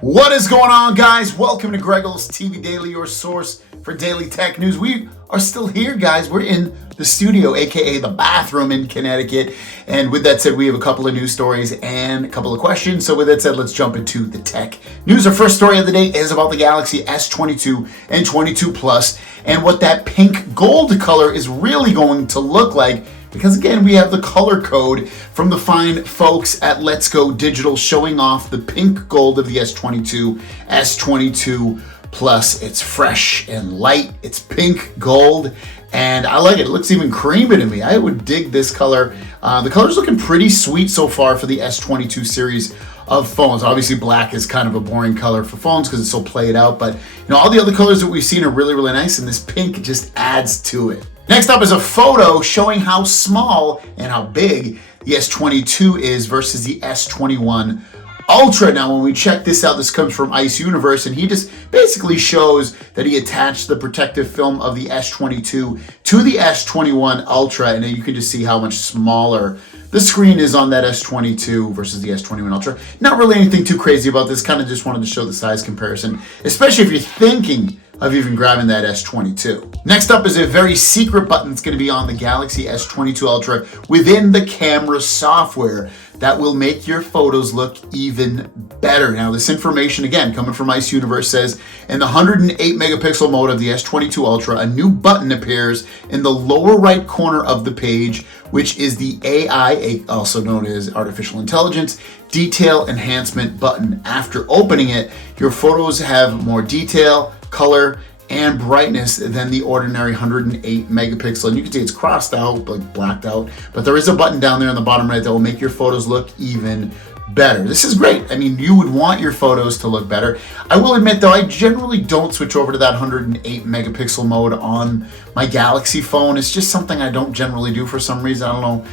What is going on, guys? Welcome to Greggles TV Daily, your source for daily tech news. We are still here, guys. We're in the studio, aka the bathroom in Connecticut. And with that said, we have a couple of news stories and a couple of questions. So with that said, let's jump into the tech news. Our first story of the day is about the Galaxy S22 and 22 Plus and what that pink gold color is really going to look like. Because again, we have the color code from the fine folks at Let's Go Digital showing off the pink gold of the S22, S22 Plus. It's fresh and light, it's pink gold, and I like it. It looks even creamy to me. I would dig this color. The color's looking pretty sweet so far for the S22 series of phones. Obviously, black is kind of a boring color for phones because it's so played out, but all the other colors that we've seen are really, really nice, and this pink just adds to it. Next up is a photo showing how small and how big the S22 is versus the S21 Ultra. Now, when we check this out, this comes from Ice Universe, and he just basically shows that he attached the protective film of the S22 to the S21 Ultra, and then you can just see how much smaller the screen is on that S22 versus the S21 Ultra. Not really anything too crazy about this, kind of just wanted to show the size comparison, especially if you're thinking of even grabbing that S22. Next up is a very secret button that's going to be on the Galaxy S22 Ultra within the camera software that will make your photos look even better. Now, this information, again, coming from Ice Universe, says in the 108 megapixel mode of the S22 Ultra, a new button appears in the lower right corner of the page, which is the AI, also known as artificial intelligence, detail enhancement button. After opening it, your photos have more detail, color, and brightness than the ordinary 108 megapixel. And you can see it's crossed out, like blacked out, but there is a button down there in the bottom right that will make your photos look even better. This is great. I mean, you would want your photos to look better. I will admit though, I generally don't switch over to that 108 megapixel mode on my Galaxy phone. It's just something I don't generally do for some reason. I don't know.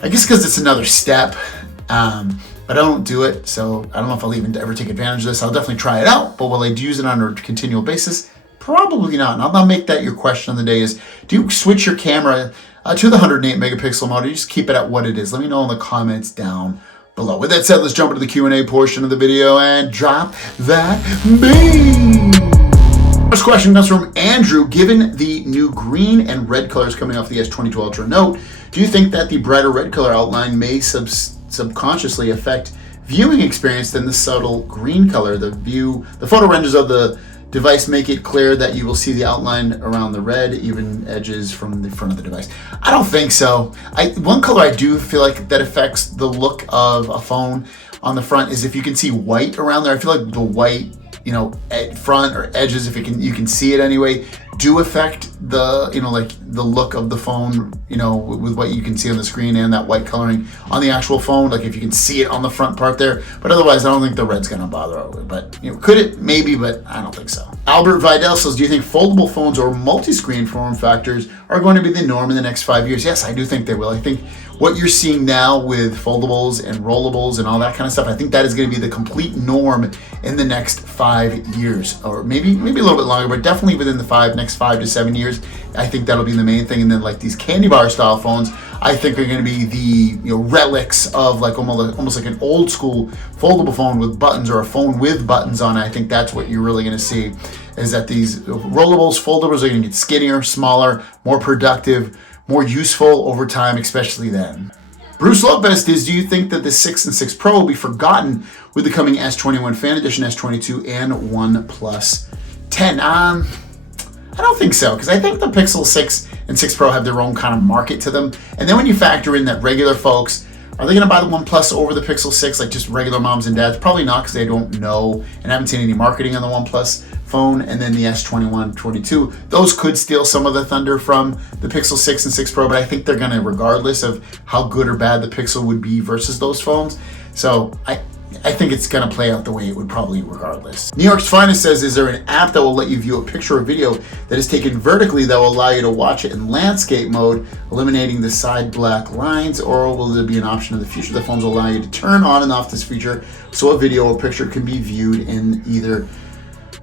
I guess because it's another step. But I don't do it, so I don't know if I'll even ever take advantage of this. I'll definitely try it out, but will I use it on a continual basis? Probably not. And I'll make that your question of the day is, do you switch your camera to the 108 megapixel mode, or you just keep it at what it is? Let me know in the comments down below. With that said, let's jump into the Q&A portion of the video and drop that beat. First question comes from Andrew. Given the new green and red colors coming off the S22 Ultra Note, do you think that the brighter red color outline may subconsciously affect viewing experience than the subtle green color? The photo renders of the device make it clear that you will see the outline around the red, even edges from the front of the device. I don't think so. One color I do feel like that affects the look of a phone on the front is if you can see white around there. I feel like the white, front or edges, if you can see it anyway, do affect the, like the look of the phone, with what you can see on the screen and that white coloring on the actual phone, like if you can see it on the front part there. But otherwise, I don't think the red's gonna bother it. But could it? Maybe, but I don't think so. Albert Vidal says, do you think foldable phones or multi-screen form factors are going to be the norm in the next 5 years? Yes, I do think they will. I think what you're seeing now with foldables and rollables and all that kind of stuff, I think that is going to be the complete norm in the next 5 years, or maybe a little bit longer, but definitely within the next 5 to 7 years. I think that'll be the main thing. And then like these candy bar style phones, I think are going to be the relics of like almost like an old school foldable phone with buttons, or a phone with buttons on it. I think that's what you're really going to see, is that these rollables, foldables are going to get skinnier, smaller, more productive, more useful over time, especially then. Bruce Lopez says, do you think that the 6 and 6 Pro will be forgotten with the coming S21 Fan Edition, S22, and OnePlus 10? I don't think so, because I think the Pixel 6 and 6 Pro have their own kind of market to them. And then when you factor in that regular folks, are they going to buy the OnePlus over the Pixel 6, like just regular moms and dads? Probably not, because they don't know and haven't seen any marketing on the OnePlus phone. And then the S21, 22, those could steal some of the thunder from the Pixel 6 and 6 Pro, but I think they're going to, regardless of how good or bad the Pixel would be versus those phones. So I think it's going to play out the way it would probably regardless. New York's Finest says, is there an app that will let you view a picture or video that is taken vertically that will allow you to watch it in landscape mode, eliminating the side black lines, or will there be an option in the future that phones will allow you to turn on and off this feature so a video or picture can be viewed in either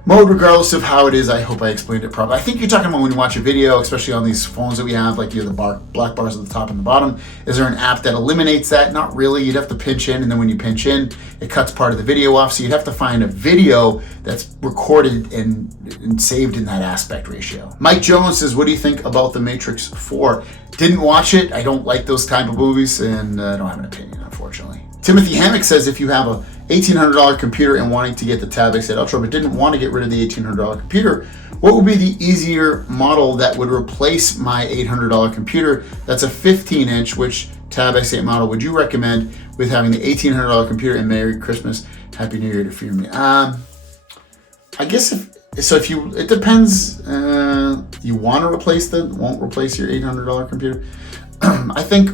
mode regardless of how it is. I hope I explained it properly. I think you're talking about when you watch a video, especially on these phones that we have, like you have the black bars at the top and the bottom. Is there an app that eliminates that? Not really. You'd have to pinch in, and then when you pinch in, it cuts part of the video off. So you'd have to find a video that's recorded and saved in that aspect ratio. Mike Jones says, what do you think about The Matrix 4? Didn't watch it. I don't like those type of movies, and I don't have an opinion, unfortunately. Timothy Hammock says, if you have a $1,800 computer and wanting to get the Tab X8 Ultra but didn't want to get rid of the $1,800 computer, what would be the easier model that would replace my $800 computer? That's a 15-inch. Which Tab X8 model would you recommend with having the $1,800 computer? And Merry Christmas, Happy New Year to me. I guess it depends. You want to replace won't replace your $800 computer. I think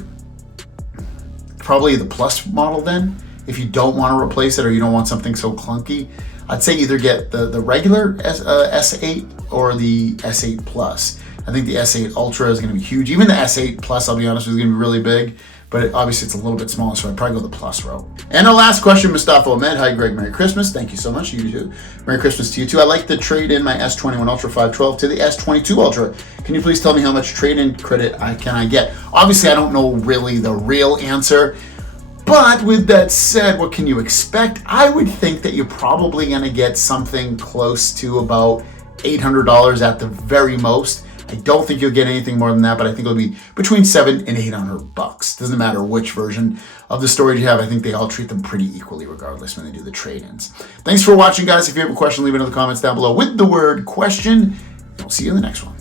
probably the Plus model then. If you don't want to replace it or you don't want something so clunky, I'd say either get the regular S8 or the S8 Plus. I think the S8 Ultra is going to be huge. Even the S8 Plus, I'll be honest, is going to be really big, but obviously it's a little bit smaller, so I'd probably go the Plus route. And our last question, Mustafa Ahmed. Hi, Greg. Merry Christmas. Thank you so much. You too. Merry Christmas to you too. I'd like to trade in my S21 Ultra 512 to the S22 Ultra. Can you please tell me how much trade-in credit can I get? Obviously, I don't know really the real answer. But with that said, what can you expect? I would think that you're probably going to get something close to about $800 at the very most. I don't think you'll get anything more than that, but I think it'll be between $700 and $800. Doesn't matter which version of the storage you have. I think they all treat them pretty equally regardless when they do the trade-ins. Thanks for watching, guys. If you have a question, leave it in the comments down below with the word question. We'll see you in the next one.